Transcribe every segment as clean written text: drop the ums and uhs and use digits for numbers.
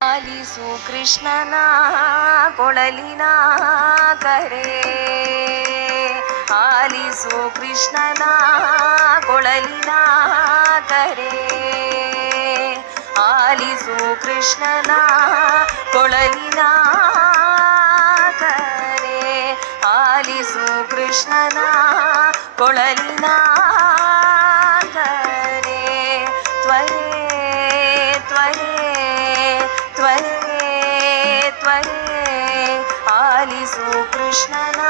ಆಲಿಸು ಕೃಷ್ಣನ ಕೊಳಲಿನ ಕರೆ, ಆಲಿಸು ಕೃಷ್ಣನ ಕೊಳಲಿನ ಕರೆ, ಆಲಿಸು ಕೃಷ್ಣನ ಕೊಳಲಿನ ಕರೆ, ಆಲಿಸು ಕೃಷ್ಣನ ಕೊಳಲಿನ ಕರೆ. ತ್ವರೆ ತ್ವರೆ ತ್ವರೆ ತ್ವರೆ ಆಲಿಸು ಕೃಷ್ಣನ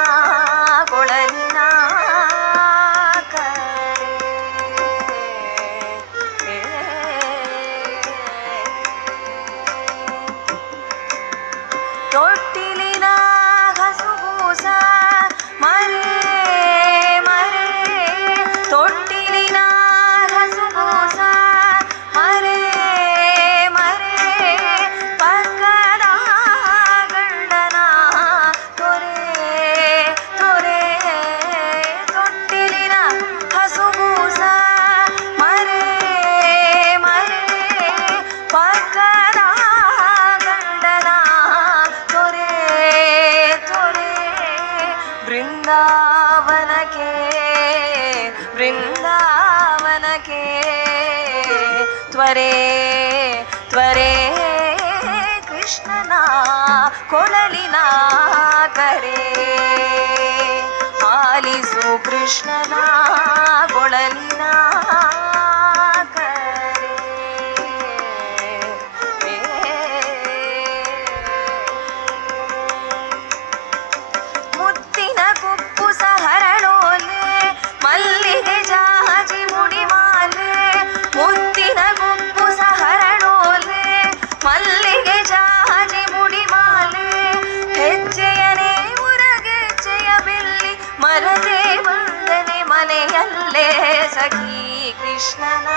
ಕೊಳಲಿನ ಕರೆ. ತೊಟ್ಟಿಲಿನ ಹಸುಗೂಸ ಮರೆ ಮರೆ, ತೊಟ್ಟಿಲಿನ ಹಸುಗೂಸ ಮರೆ ಮರೆ, ಪಕ್ಕದ ಗಂಡನ ತೊರೆ ತೊರೆ, ತೊಟ್ಟಿಲಿನ ಹಸುಗೂಸ ಮರೆ ಮರೆ, ಪಕ್ಕದ ಗಂಡನ ತೊರೆ ತೊರೆ. ಬೃಂದಾವನಕ್ಕೆ ಬೃಂದಾವನಕ್ಕೆ ತ್ವರೆ ತ್ವರೆ ಕೃಷ್ಣನ ಕೊಳಲಿನ ಕರೆ, ಆಲಿಸು ಕೃಷ್ಣನ ಕೊಳಲಿನ ಕರೆ. ಮುತ್ತಿನ ಕುಪ್ಪುಸ ಹರಳೋಲೆ, ಮಲ್ಲಿಗೆ ಜಾಜಿ ಮುಡಿಮಾಲೆ, ಮುತ್ತಿನ ಕುಪ್ಪುಸ ಹರಳೋಲೆ, ಮಲ್ಲಿಗೆ ಜಾಜಿ ಮುಡಿಮಾಲೆ, ಹೆಜ್ಜೆಯನೇ ಉರಗೆಜ್ಜೆಯ ಬೆಲ್ಲಿ, ಮರದೆ ಬಂದನೆ ಮನೆಯಲ್ಲೇ ಸಖಿ ಕೃಷ್ಣನ